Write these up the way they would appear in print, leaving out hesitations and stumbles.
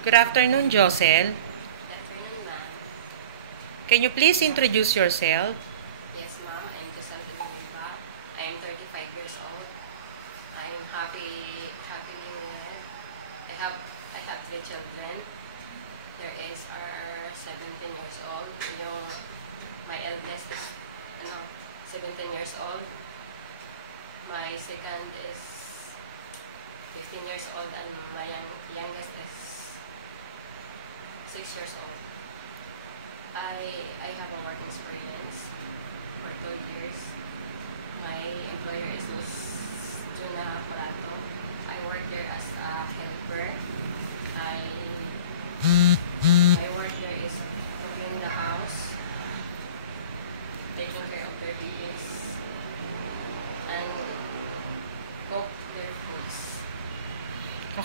Good afternoon, Josel. Good afternoon, ma'am. Can you please introduce yourself? Yes, ma'am. I'm Josel Villanueva. I am 35 years old. I'm happy new year. I have three children. There is our 17 years old. My eldest is 17 years old. My second is 15 years old, and my youngest is 6 years old. I have a work experience for 2 years. My employer is Miss Juna Plato. I work there as a helper. My work there is cooking the house, taking care of their babies, and cook their foods.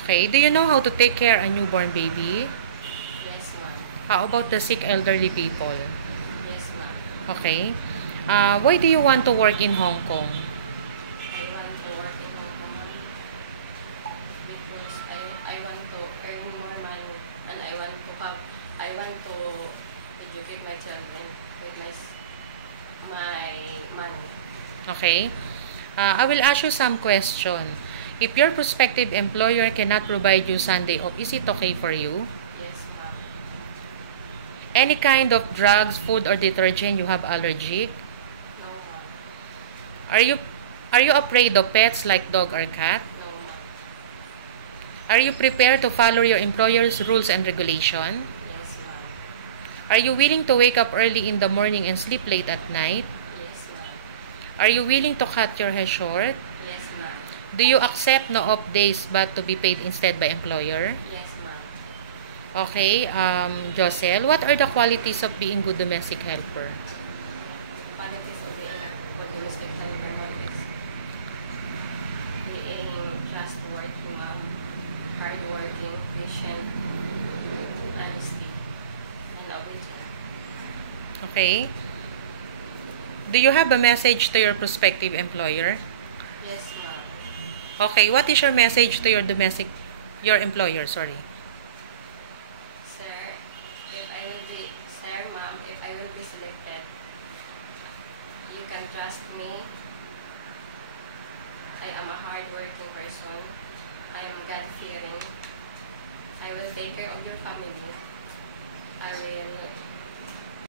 Okay. Do you know how to take care a newborn baby? Yes, ma'am. How about the sick elderly people? Yes, ma'am. Okay. Why do you want to work in Hong Kong? I want to work in Hong Kong, ma'am, because I want to earn more money, and I want to educate my children with my money. Okay. I will ask you some question. If your prospective employer cannot provide you Sunday off, is it okay for you? Yes, ma'am. Any kind of drugs, food, or detergent you have allergic? No, ma'am. Are you afraid of pets like dog or cat? No, ma'am. Are you prepared to follow your employer's rules and regulation? Yes, ma'am. Are you willing to wake up early in the morning and sleep late at night? Yes, ma'am. Are you willing to cut your hair short? Yes, ma'am. Do you accept no off days but to be paid instead by employer? Yes, ma'am. Okay, Josel, what are the qualities of being good domestic helper? Qualities of being a good domestic helper, ma'am, is being trustworthy, ma'am, hardworking, patient, honesty, and obedient. Okay. Do you have a message to your prospective employer? Yes, ma'am. Okay, what is your message to your employer, sorry? Sir, ma'am, if I will be selected, you can trust me. I am a hardworking person. I am God-fearing. I will take care of your family. I will